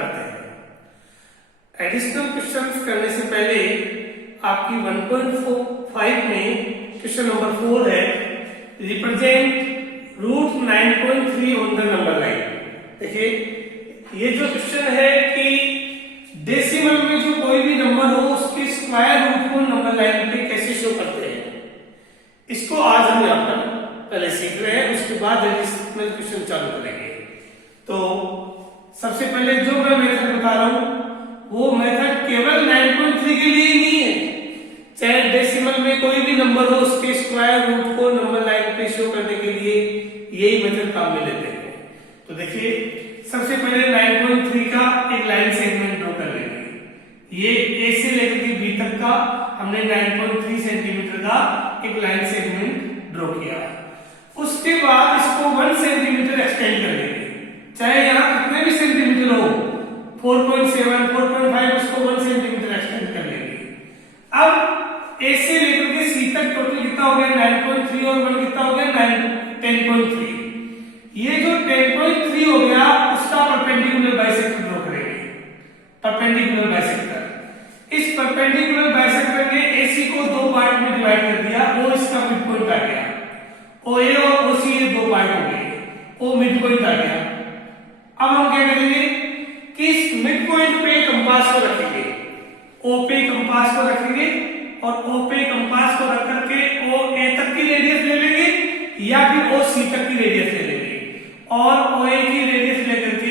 करते हैं। Additional questions करने से पहले आपकी 1.5 में क्वेश्चन नंबर 4 है, represent root 9.3 on the number line. देखिए ये जो क्वेश्चन है कि डेसिमल में जो कोई भी नंबर हो उसके स्क्वायर रूट को नंबर लाइन पे कैसे शो करते हैं, इसको आज हम यहाँ पर पहले सीख रहे हैं, उसके बाद एडिशनल क्वेश्चन चालू करेंगे। तो सबसे पहले जो मैं मेथड बता रहा हूं वो मेथड केवल 9.3 के लिए नहीं है, चाहे डेसिमल में कोई भी नंबर हो उसके स्क्वायर रूट को नंबर लाइन पे शो करने के लिए यही मेथड काम में लेते हैं। तो देखिए सबसे पहले 9.3 का एक लाइन सेगमेंट ड्रॉ कर लेंगे। ये ए से लेकर के बी तक का हमने 9.3 सेंटीमीटर का एक लाइन सेगमेंट ड्रॉ किया। उसके बाद इसको 1 सेंटीमीटर एक्सटेंड कर लेंगे, चाहे यहाँ कितने भी सेंटीमीटर हो, 4.7, 4.5, उसको 1 सेंटीमीटर एक्सटेंड कर लेंगे। अब ए से लेकर के सी तक टोटल कितना हो गया 9.3 और 1 कितना हो गया 10.3। ये जो 10.3 हो गया उसका परपेंडिकुलर बाइसेक्टर ड्रॉ करेंगे, परपेंडिकुलर बाइसेक्टर। इस परपेंडिकुलर बाइसेक्टर ने एसी को दो पार्ट में डिवाइड कर दिया, ओ इसका मिड पॉइंट आ गया, OA और OC ये दो पार्ट हो गए, O मिड पॉइंट आ गया। अब हम क्या करेंगे कि इस मिड पॉइंट पे कंपास को रखेंगे, O पे कंपास को रखेंगे और O पे कंपास को रख करके OA तक की रेडियस ले लेंगे या फिर OC तक की रेडियस ले लेंगे और OA की रेडियस लेकर के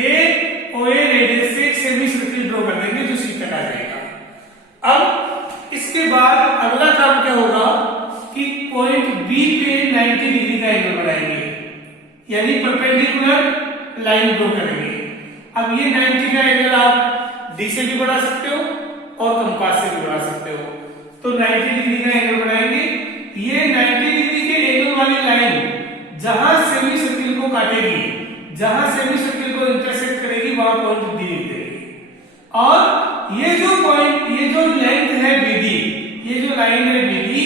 OA रेडियस से एक सेमी सर्किल ड्रॉ कर देंगे जो C तक आ जाएगा। अब इसके बाद अगला काम क्या होगा कि पॉइंट बी पे 90 डिग्री का एंगल बनाएंगे, यानी परपेंडिकुलर लाइन ड्रॉ करेंगे। अब ये 90 का एंगल आप डी से भी बना सकते हो और कंपास से भी बना सकते हो। तो 90 डिग्री का एंगल बनाएंगे। ये 90 डिग्री के एंगल वाली लाइन जहां सेमी सर्किल को काटेगी, जहां सेमी सर्किल को इंटरसेक्ट करेगी वहां पॉइंट डी लिख देंगे। और ये जो पॉइंट, ये जो लेंथ है बीडी, ये जो लाइन है बीडी,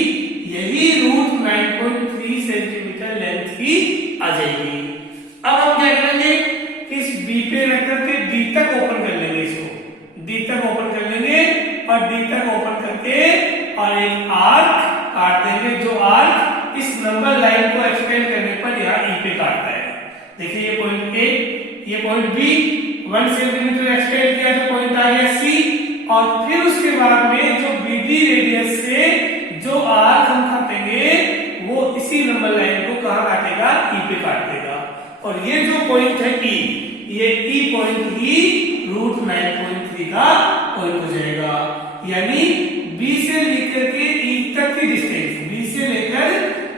यही रूट 9.3 सेंटीमीटर लेंथ की आ जाएगी। अब हम क्या करेंगे कि इस बी पे रख करके डी तक ओपन कर लेंगे, इसको डी तक ओपन कर लेंगे और डी तक ओपन करके और एक आर्क काट देंगे, जो आर्क इस नंबर लाइन को एक्सटेंड करने पर यहाँ ई पे काटता है। देखिए ये पॉइंट ए, ये पॉइंट बी, 1 सेंटीमीटर एक्सटेंड किया तो पॉइंट आ गया सी, और फिर उसके बाद में जो बीडी रेडियस से जो आर्क हम काटेंगे वो इसी नंबर लाइन को कहां काटेगा, ई पे काट देगा। और ये जो पॉइंट है ई, ये ई पॉइंट ही रूट 9.3 का पॉइंट हो जाएगा। यानी बी से लेकर के ई तक की डिस्टेंस, बी से लेकर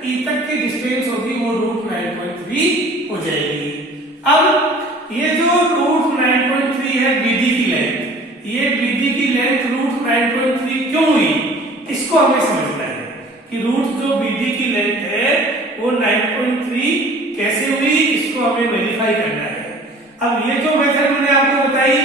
ई तक की डिस्टेंस होगी वो रूट 9.3 हो जाएगी। अब ये जो रूट 9.3 है बीडी की लेंथ, ये बीडी की लेंथ रूट 9.3 क्यों हुई, इसको हमें समझना है कि रूट जो बीडी की लेंथ है वो 9.3 कैसे हुई, इसको हमें वेरीफाई करना है। अब ये जो मेथड मैंने आपको बताई,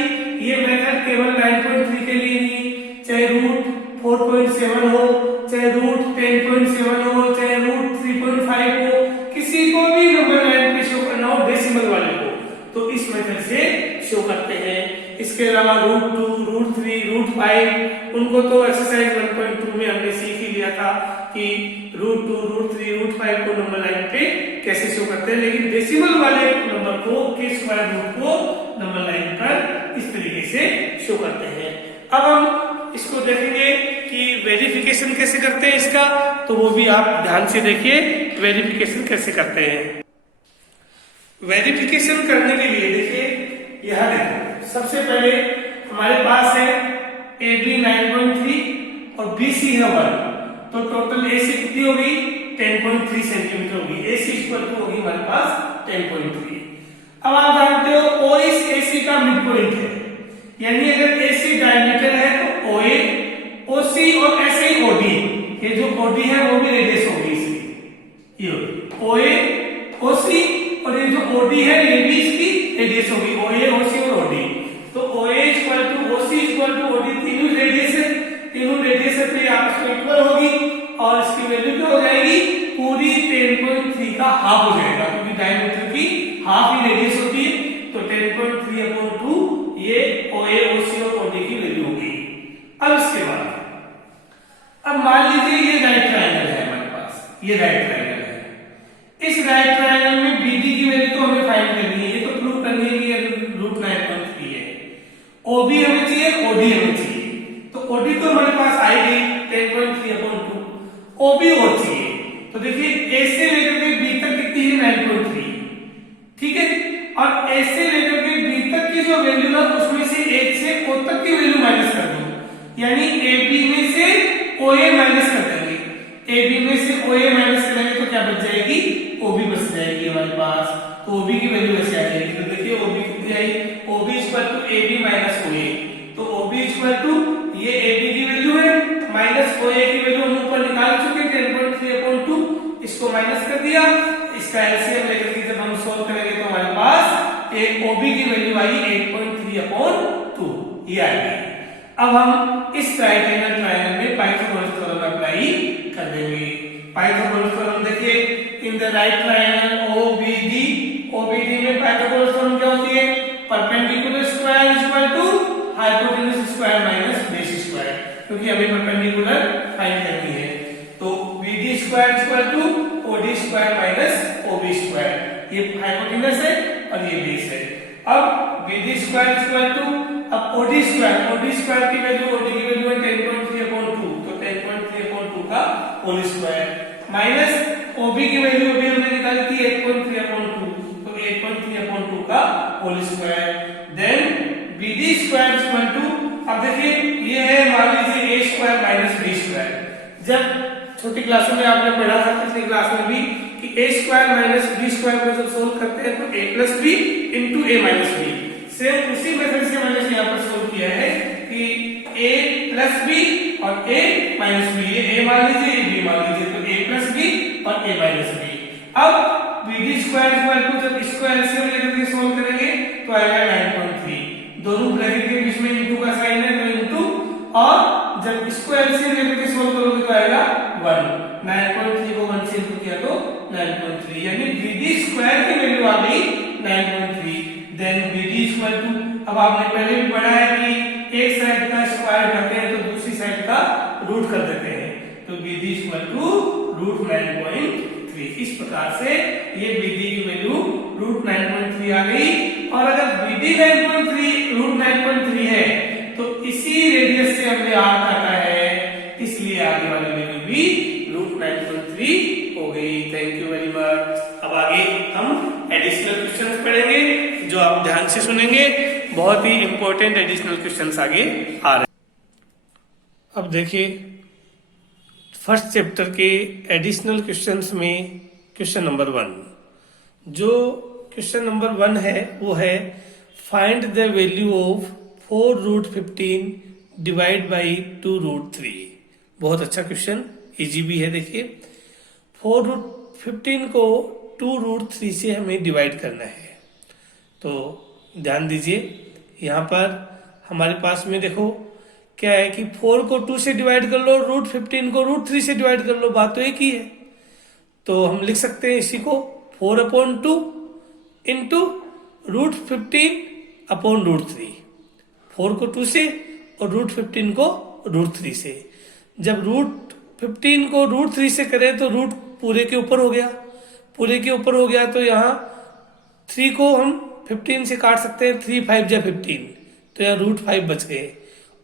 ये मेथड केवल 9.3 के लिए नहीं, चाहे रूट 4.7 हो, चाहे रूट 10.7 हो, चाहे रूट 3.5 हो, किसी को भी नंबर लाइन पे शो करना हो डेसिमल वाले को, तो इस मेथड से शो करते हैं। इसके अलावा रूट 2, रूट 3, रूट 5, उनको तो एक्सरसाइज 1.2 में हमने सीख ही लिया था कि रूट 2, रूट 3, रूट 5 को नंबर लाइन पे कैसे शो करते हैं, लेकिन डेसिमल वाले नंबर को के स्क्वायर रूट को नंबर लाइन पर इस तरीके से शो करते हैं। अब हम इसको देखेंगे कि वेरिफिकेशन कैसे करते हैं इसका, तो वो भी आप ध्यान से देखिए वेरिफिकेशन कैसे करते हैं। वेरिफिकेशन करने के लिए देखिए यह देखो, सबसे पहले हमारे पास है ए बी 9.3 और बी सी है 1, तो टोटल ए सी कितनी होगी 10.3 सेंटीमीटर होगी, ए सी इक्वल टू होगी हमारे पास 10.3। अब आप जानते हो ओ इस ए सी का मिड पॉइंट है, यानी अगर ए सी डायमीटर है तो ओ ए, ओ सी और ऐसे ही ओ डी, ये जो ओ डी है वो भी रेडियस होगी इसकी, ये ओ ए, ओ सी, और ये जो ओ डी है ये भी इसकी रेडियस होगी, ओ ए, ओ सी और ओ डी। तो ओ ए इक्वल टू ओ सी इक्वल टू ओ डी, तीनों रेडियस है, तीनों रेडियस है तो ये आपस में इक्वल होगी और इसकी वैल्यू क्या हो जाएगी, पूरी 10.3 का हाफ हो जाएगा, क्योंकि डायमीटर की हाफ ही रेडियस होती है। तो 10.3/2 ये ओबी हमें चाहिए, ओडी हमें चाहिए। तो ओडी तो हमारे पास आई गई 10.3/2, ओबी और चाहिए। तो देखिए ए से लेकर के बी तक कितनी है 9.3, ठीक है। और ए से लेकर के बी तक की जो वैल्यू है उसमें से 1 से ओ तक की वैल्यू माइनस कर दो, यानी ए बी में से ओ ए माइनस कर देंगे। ए बी में से ओ ए माइनस करेंगे तो क्या बच जाएगी, ओ बी बच जाएगी हमारे पास। तो ओ बी की वैल्यू ऐसे आ जाएगी। तो देखिए ओ बी कितनी आई, O B equal to A B minus O A. तो ओ बी इक्वल टू ये ए बी की वैल्यू है माइनस ओ ए की वैल्यू हम ऊपर निकाल चुके 10.3/2, इसको माइनस कर दिया। इसका एलसीएम लेकर के जब हम सोल्व करेंगे तो हमारे पास एक ओबी की वैल्यू आई 8.3/2, ये आ गई। अब हम इस राइट एंगल ट्रायंगल में पाइथागोरस थ्योरम अप्लाई कर देंगे। पाइथागोरस थ्योरम देखिए, in the right triangle OBD, OBD में पाइथागोरस थ्योरम क्या होती है, perpendicular square equal to hypotenuse square minus base square, क्योंकि हमें परपेंडिकुलर फाइंड करनी है। तो BD square equal to OD square minus OB square, ये हाइपोटेन्यूज है और ये बेस है। अब बीडी स्क्वायर इक्वल टू, अब ओडी स्क्वायर की वैल्यू, ओडी की वैल्यू है 10.3/2, तो 10.3/2 का होल स्क्वायर माइनस ओबी की वैल्यू अभी हमने निकाली थी 8.3/2, तो 8.3/2 का whole square. Then BD square equal to, अब देखिए ये है मान लीजिए A square minus B square. जब छोटी क्लासों में आपने पढ़ा था, पिछली क्लास में भी, कि ए स्क्वायर माइनस बी स्क्वायर को जब सोल्व करते हैं तो A plus B into A minus B, same उसी मेथड से मैंने यहाँ पर सोल्व किया है कि ए प्लस बी और ए माइनस बी, ये ए मान लीजिए, ये बी मान लीजिए, तो ए प्लस बी और ए माइनस बी। अब बीडी स्क्वायर इक्वल टू, जब इसको एलसीएम लेकर के सोल्व करेंगे तो आएगा 9.3, दोनों ब्रैकेट के बीच में इंटू का साइन है तो इंटू, और जब इसको एलसीएम लेकर के सोल्व करोगे तो आएगा 1, 9.3 को 1 से इंटू किया तो 9.3, यानी बीडी स्क्वायर की वैल्यू आ गई 9.3। देन बीडी इक्वल टू, अब आपने पहले भी पढ़ा है कि एक साइड का स्क्वायर करते हैं तो दूसरी साइड का रूट कर देते हैं, तो बीडी इक्वल टू रूट 9.3। इस प्रकार से ये बीडी की वैल्यू रूट 9.3 आ गई। और अगर बीडी 9.3 रूट 9.3 है तो इसी रेडियस से हमने आर काटा है, इसलिए आगे वाली वैल्यू भी रूट 9.3 हो गई। Thank you very much. अब आगे हम एडिशनल क्वेश्चंस पढ़ेंगे जो आप ध्यान से सुनेंगे, बहुत ही इंपॉर्टेंट एडिशनल क्वेश्चंस आगे आ रहे हैं। अब देखिए फर्स्ट चैप्टर के एडिशनल क्वेश्चंस में क्वेश्चन नंबर 1, जो क्वेश्चन नंबर 1 है वो है find the value of 4 root 15 divide by 2 root 3। बहुत अच्छा क्वेश्चन, इजी भी है। देखिए 4 रूट 15 को 2 रूट 3 से हमें डिवाइड करना है, तो ध्यान दीजिए यहाँ पर हमारे पास में देखो क्या है कि 4 को 2 से डिवाइड कर लो, रूट 15 को रूट 3 से डिवाइड कर लो, बात तो एक ही है। तो हम लिख सकते हैं इसी को 4/2 इंटू रूट 15 अपॉन रूट 3, 4 को 2 से और रूट 15 को रूट 3 से। जब रूट 15 को रूट 3 से करें तो रूट पूरे के ऊपर हो गया, पूरे के ऊपर हो गया तो यहाँ 3 को हम 15 से काट सकते हैं, 3 5 जा 15, तो यहाँ रूट 5 बच गए।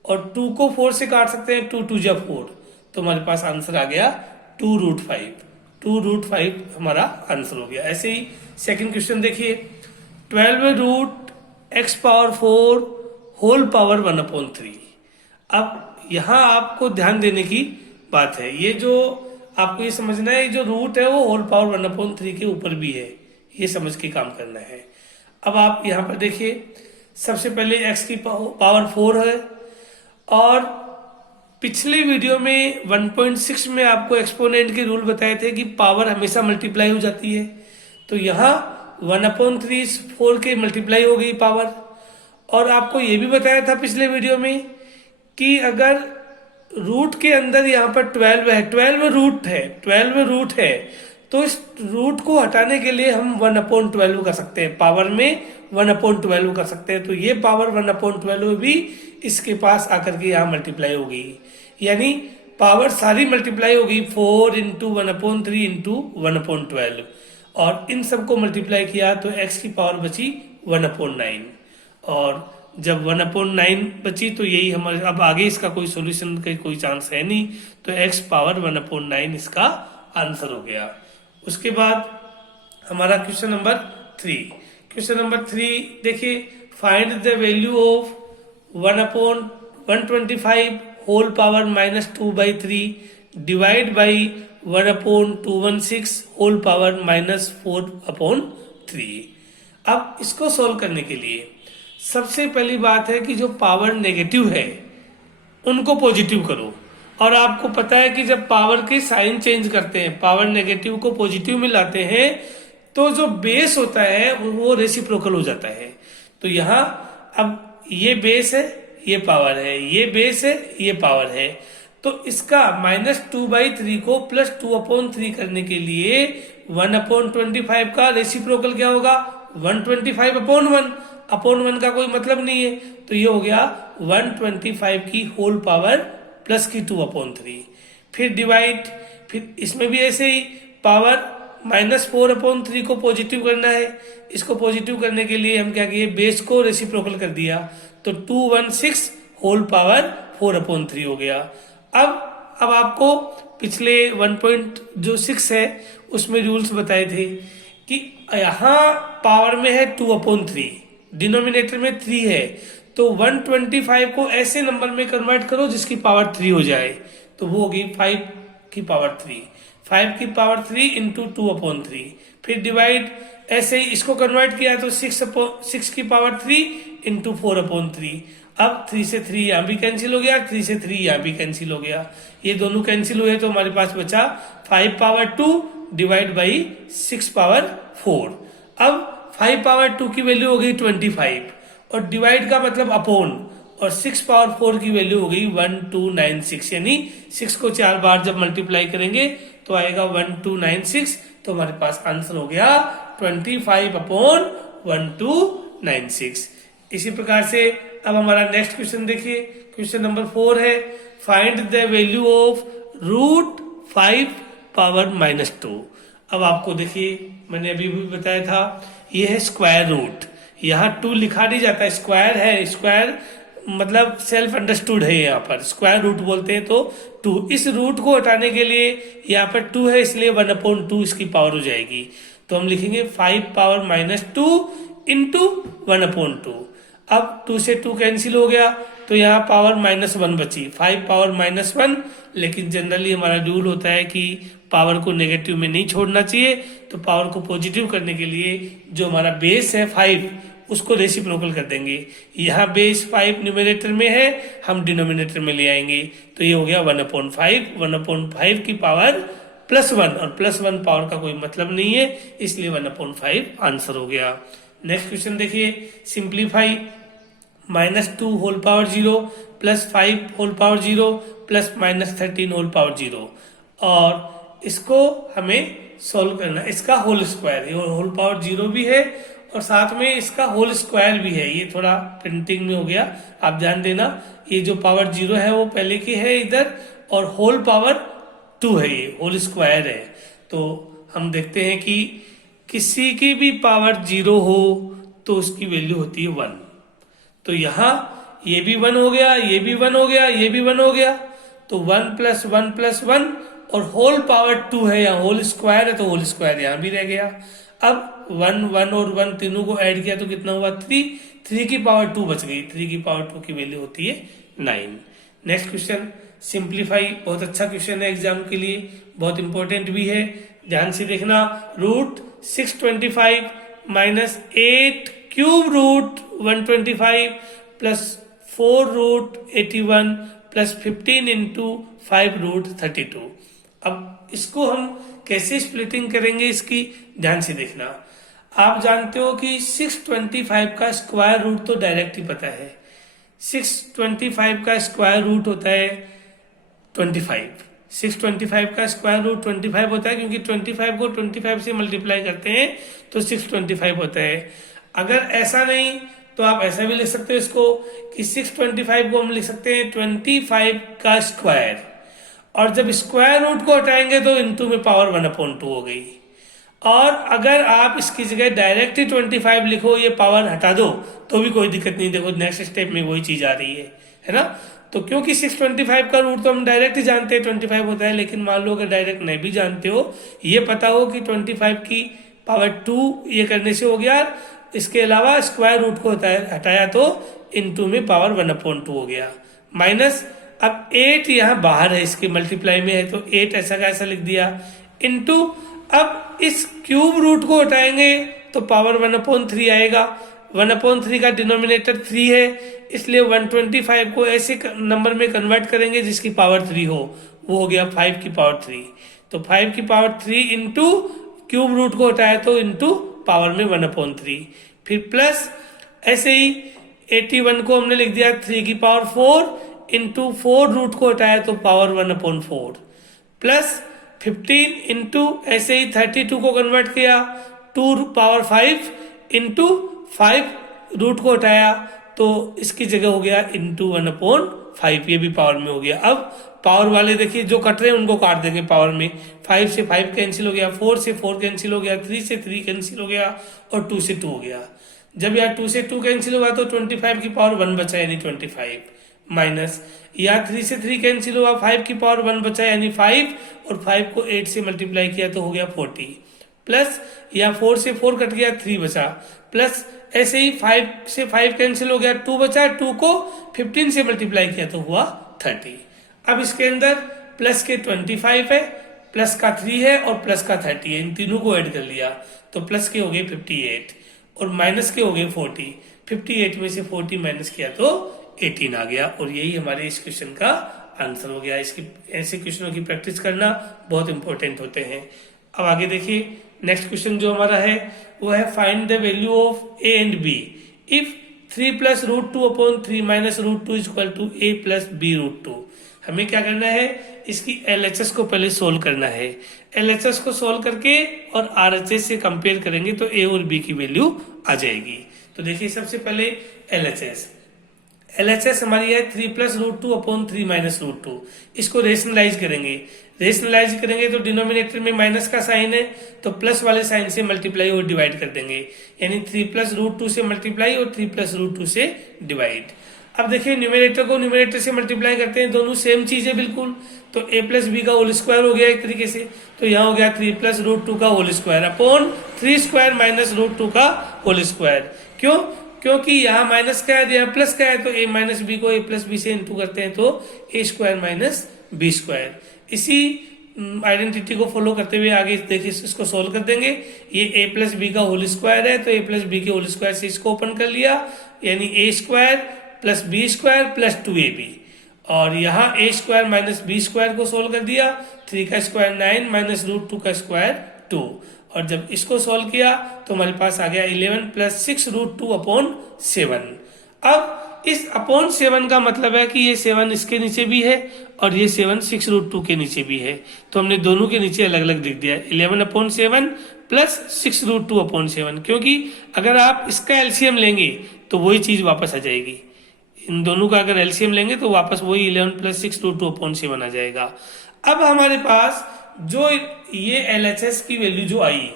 और 2 को 4 से काट सकते हैं, 2 2 जा 4, तो हमारे पास आंसर आ गया 2 रूट 5, 2 रूट 5 हमारा आंसर हो गया। ऐसे ही सेकंड क्वेश्चन देखिए 12 root x power 4 whole power 1/3। अब यहाँ आपको ध्यान देने की बात है, ये जो आपको ये समझना है, जो रूट है वो होल पावर 1/3 के ऊपर भी है, ये समझ के काम करना है। अब आप यहाँ पर देखिए सबसे पहले x की पावर 4 है, और पिछले वीडियो में 1.6 में आपको एक्सपोनेंट के रूल बताए थे कि पावर हमेशा मल्टीप्लाई हो जाती है, तो यहाँ 1/3 4 के मल्टीप्लाई हो गई पावर। और आपको ये भी बताया था पिछले वीडियो में कि अगर रूट के अंदर यहाँ पर 12 है, 12 रूट है, तो इस रूट को हटाने के लिए हम 1/12 कर सकते हैं, पावर में 1/12 कर सकते हैं। तो ये पावर 1/12 भी इसके पास आकर के यहाँ मल्टीप्लाई हो गई, यानी पावर सारी मल्टीप्लाई हो गई 4 इंटू 1/3 इंटू 1/12, और इन सबको मल्टीप्लाई किया तो x की पावर बची 1/9, और जब 1/9 बची तो यही हमारे, अब आगे इसका कोई सॉल्यूशन का कोई चांस है नहीं, तो x पावर 1/9 इसका आंसर हो गया। उसके बाद हमारा क्वेश्चन नंबर 3। क्वेश्चन नंबर 3 देखिए, find the value of 1/125 whole power -2/3 divide by 1/216 whole power -4/3। अब इसको सोल्व करने के लिए सबसे पहली बात है कि जो पावर नेगेटिव है उनको पॉजिटिव करो। और आपको पता है कि जब पावर के साइन चेंज करते हैं, पावर नेगेटिव को पॉजिटिव में लाते हैं, तो जो बेस होता है वो रेसिप्रोकल हो जाता है। तो यहाँ अब ये बेस है, ये पावर है, ये बेस है, ये पावर है, तो इसका -2/3 को +2/3 करने के लिए 1/25 का रेसिप्रोकल क्या होगा, 125/1। अपॉन 1 का कोई मतलब नहीं है, तो ये हो गया 125 की होल पावर प्लस की 2/3। फिर डिवाइड, फिर इसमें भी ऐसे ही पावर -4/3 को पॉजिटिव करना है। इसको पॉजिटिव करने के लिए हम क्या किए, बेस को रेसिप्रोकल कर दिया, तो 216 होल पावर 4/3 हो गया। अब आपको पिछले 1.6 है उसमें रूल्स बताए थे कि यहाँ पावर में है 2/3, डिनोमिनेटर में 3 है, तो 125 को ऐसे नंबर में कन्वर्ट करो जिसकी पावर 3 हो जाए, तो वो होगी 5 की पावर 3, 5 की पावर 3 इंटू 2/3। फिर डिवाइड, ऐसे ही इसको कन्वर्ट किया तो 6 की पावर 3 इंटू 4/3। अब 3 से 3 यहाँ भी कैंसिल हो गया, 3 से 3 यहाँ भी कैंसिल हो गया, ये दोनों कैंसिल हुए, तो हमारे पास बचा 5 पावर 2 डिवाइड बाई 6 पावर 4। अब 5 पावर 2 की वैल्यू हो गई 25, और डिवाइड का मतलब अपॉन, और 6 पावर 4 की वैल्यू हो गई 1296, यानी 6 को 4 बार जब मल्टीप्लाई करेंगे तो आएगा 1296, तो हमारे पास आंसर हो गया 25/1296। इसी प्रकार से अब हमारा नेक्स्ट क्वेश्चन देखिए, क्वेश्चन नंबर 4 है, find the value of √5 power -2। अब आपको देखिए, मैंने अभी भी बताया था, ये है स्क्वायर रूट, यहाँ 2 लिखा नहीं जाता, स्क्वायर है, स्क्वायर मतलब सेल्फ अंडरस्टूड है, यहाँ पर स्क्वायर रूट बोलते हैं, तो 2, इस रूट को हटाने के लिए यहाँ पर 2 है, इसलिए 1/2 इसकी पावर हो जाएगी, तो हम लिखेंगे 5 पावर -2 इंटू 1/2। अब 2 से 2 कैंसिल हो गया, तो यहाँ पावर -1 बची, 5 पावर -1, लेकिन जनरली हमारा रूल होता है कि पावर को नेगेटिव में नहीं छोड़ना चाहिए, तो पावर को पॉजिटिव करने के लिए जो हमारा बेस है 5 उसको रेसिप्रोकल कर देंगे। यहाँ बेस 5 न्यूमरेटर में है, हम डिनोमिनेटर में ले आएंगे, तो ये हो गया 1/5, 1/5 की पावर +1, और +1 पावर का कोई मतलब नहीं है, इसलिए 1/5 आंसर हो गया। नेक्स्ट क्वेश्चन देखिए, simplify -2 whole power 0 +5 whole power 0 plus -13 whole power 0, और इसको हमें सॉल्व करना, इसका होल स्क्वायर, ये होल पावर 0 भी है और साथ में इसका होल स्क्वायर भी है, ये थोड़ा प्रिंटिंग में हो गया, आप ध्यान देना, ये जो पावर 0 है वो पहले की है इधर, और होल पावर 2 है, ये होल स्क्वायर है। तो हम देखते हैं कि किसी की भी पावर 0 हो तो उसकी वैल्यू होती है 1, तो यहाँ ये भी 1 हो गया, ये भी 1 हो गया, ये भी 1 हो गया, तो 1 + 1 + 1, और होल पावर 2 है, यहाँ होल स्क्वायर है, तो होल स्क्वायर यहाँ भी रह गया। अब 1 1 और 1 तीनों को ऐड किया तो कितना हुआ 3, 3 की पावर 2 बच गई, 3 की पावर 2 की वैल्यू होती है 9। नेक्स्ट क्वेश्चन, सिंप्लीफाई, बहुत अच्छा क्वेश्चन है एग्जाम के लिए, बहुत इंपॉर्टेंट भी है, ध्यान से देखना। √625 - 8 क्यूब √125 प्लस 4√81 प्लस 15 इंटू 5√32। अब इसको हम कैसे स्प्लिटिंग करेंगे, इसकी ध्यान से देखना। आप जानते हो कि 625 का स्क्वायर रूट तो डायरेक्ट ही पता है, 625 का स्क्वायर रूट होता है 25, 625 का स्क्वायर रूट 25 होता है, क्योंकि 25 को 25 से मल्टीप्लाई करते हैं तो 625 होता है। अगर ऐसा नहीं तो आप ऐसा भी लिख सकते हो इसको कि 625 को हम लिख सकते हैं 25 का स्क्वायर, और जब स्क्वायर रूट को हटाएंगे तो इनटू में पावर 1/2 हो गई, और अगर आप इसकी जगह डायरेक्ट ही 25 लिखो, ये पावर हटा दो तो भी कोई दिक्कत नहीं। देखो नेक्स्ट स्टेप में वही चीज आ रही है ना। तो क्योंकि 625 का रूट तो हम डायरेक्ट ही जानते हैं 25 होता है, लेकिन मान लो अगर डायरेक्ट नहीं भी जानते हो, ये पता हो कि 25 की पावर 2 ये करने से हो गया। इसके अलावा स्क्वायर रूट को हटाया तो इनटू में पावर 1/2 हो गया। माइनस अब 8 यहाँ बाहर है, इसके मल्टीप्लाई में है तो 8 ऐसा का ऐसा लिख दिया। इनटू अब इस क्यूब रूट को हटाएंगे तो पावर 1/3 आएगा। 1/3 का डिनोमिनेटर 3 है, इसलिए 125 को ऐसे नंबर में कन्वर्ट करेंगे जिसकी पावर 3 हो, वो हो गया 5 की पावर 3। तो 5 की पावर 3 इंटू क्यूब रूट को हटाया तो इंटू पावर में 1/3। फिर प्लस ऐसे ही 81 को हमने लिख दिया 3 की पावर 4 इंटू 4 रूट को हटाया तो पावर 1/4 प्लस 15 इंटू ऐसे ही 32 को कन्वर्ट किया 2 पावर 5 इंटू 5 रूट को हटाया तो इसकी जगह हो गया इंटू 1/5, ये भी पावर में हो गया। अब पावर वाले देखिए जो कट रहे हैं उनको काट देंगे पावर में। 5 से 5 कैंसिल हो गया, 4 से 4 कैंसिल हो गया, 3 से 3 कैंसिल हो गया और 2 से 2 हो गया। जब यार 2 से 2 कैंसिल हुआ तो 25 की पावर 1 बचा यानी 25 माइनस या 3 से 3 कैंसिल हुआ 5 की पावर 1 बचा यानी 5 और 5 को 8 से मल्टीप्लाई किया तो हो गया 40 प्लस या 4 से 4 कट गया 3 बचा प्लस ऐसे ही 5 से 5 कैंसिल हो गया 2 बचा, 2 को 15 से मल्टीप्लाई किया तो हुआ 30। अब इसके अंदर प्लस के 25 है, प्लस का 3 है और प्लस का 30 है, इन तीनों को ऐड कर लिया तो प्लस के हो गए 58 और माइनस के हो गए 40। 58 में से 40 माइनस किया तो 18 आ गया और यही हमारे इस क्वेश्चन का आंसर हो गया। इसकी ऐसे क्वेश्चनों की प्रैक्टिस करना बहुत इंपॉर्टेंट होते हैं। अब आगे देखिए नेक्स्ट क्वेश्चन जो हमारा है वो है find the value of a and b if 3 plus root 2 upon 3 minus root 2 is equal to a plus b root 2। हमें क्या करना है, इसकी LHS को पहले सोल्व करना है। LHS को सोल्व करके और RHS से कंपेयर करेंगे तो ए और बी की वैल्यू आ जाएगी। तो देखिए सबसे पहले LHS हमारी है 3 plus root 2 upon 3 minus root 2। इसको रेशनलाइज करेंगे तो डिनोमिनेटर में माइनस का साइन है तो प्लस वाले साइन से मल्टीप्लाई और डिवाइड कर देंगे, यानी 3 प्लस रूट 2 से मल्टीप्लाई और 3 प्लस रूट 2 से डिवाइड। अब देखिए न्यूमरेटर को न्यूमरेटर से मल्टीप्लाई करते हैं, दोनों सेम चीज है बिल्कुल, तो ए प्लस बी का होल स्क्वायर हो गया एक तरीके से। तो यहाँ हो गया 3 प्लस रूट 2 का whole square upon 3 square minus root 2 का होल स्क्वायर। क्यों? क्योंकि यहाँ माइनस का है यहाँ प्लस का है, तो ए माइनस बी को ए प्लस बी से इंटू करते हैं तो A square minus B square. इसी आइडेंटिटी को फॉलो करते हुए आगे देखिए इसको सोल्व कर देंगे। ये ए प्लस बी का होल स्क्वायर है तो ए प्लस बी के होल स्क्वायर से इसको ओपन कर लिया, यानी A square plus B square plus 2ab, और यहाँ A square minus B square को सोल्व कर दिया। 3 का स्क्वायर 9 माइनस रूट 2 का स्क्वायर 2, और जब इसको सोल्व किया तो हमारे पास आ गया 11 प्लस 6 रूट 2 अपॉन 7। अब इस अपॉन 7 का मतलब है कि ये 7 इसके नीचे भी है और ये 7 6 रूट 2 के नीचे भी है, तो हमने दोनों के नीचे अलग अलग लिख दिया 11 अपॉन 7 प्लस 6 रूट 2 अपॉन 7, क्योंकि अगर आप इसका एलसीएम लेंगे तो वही चीज वापस आ जाएगी। इन दोनों का अगर एलसीएम लेंगे तो वापस वही 11 प्लस 6 रूट 2 अपॉन 7 आ जाएगा। अब हमारे पास जो ये LHS की वैल्यू जो आई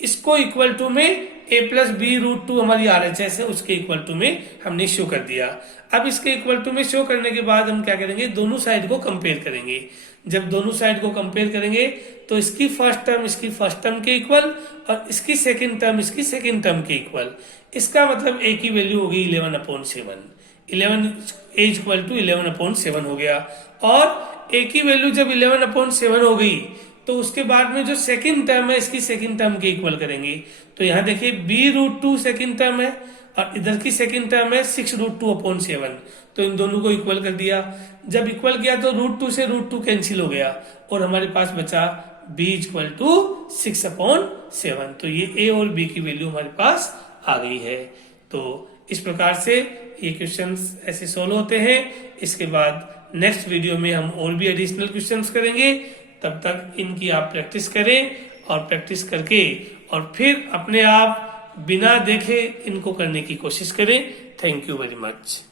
इसको इक्वल टू में ए प्लस बी रूट 2 हमारी RHS है उसके इक्वल टू में हमने शो कर दिया। अब इसके इक्वल टू में शो करने के बाद हम क्या करेंगे, दोनों साइड को कंपेयर करेंगे। जब दोनों साइड को कंपेयर करेंगे तो इसकी फर्स्ट टर्म इसकी फर्स्ट टर्म के इक्वल और इसकी सेकंड टर्म इसकी सेकंड टर्म के इक्वल। इसका मतलब ए की वैल्यू होगी 11 upon 7, 11 a equal to 11 upon 7 हो गया। और ए की वैल्यू जब 11 अपॉन 7 हो गई तो उसके बाद में जो सेकंड टर्म है इसकी सेकंड टर्म के इक्वल करेंगे। तो यहाँ देखिए बी रूट 2 सेकंड टर्म है और इधर की सेकंड टर्म है 6 रूट 2 अपॉन 7, तो इन दोनों को इक्वल कर दिया। जब इक्वल किया तो रूट 2 से रूट 2 कैंसिल हो गया और हमारे पास बचा b इक्वल टू 6 अपॉन 7। तो ये a और b की वैल्यू हमारे पास आ गई है। तो इस प्रकार से ये क्वेश्चंस ऐसे सोल्व होते हैं। इसके बाद नेक्स्ट वीडियो में हम और भी एडिशनल क्वेश्चंस करेंगे, तब तक इनकी आप प्रैक्टिस करें और प्रैक्टिस करके और फिर अपने आप बिना देखे इनको करने की कोशिश करें। Thank you very much.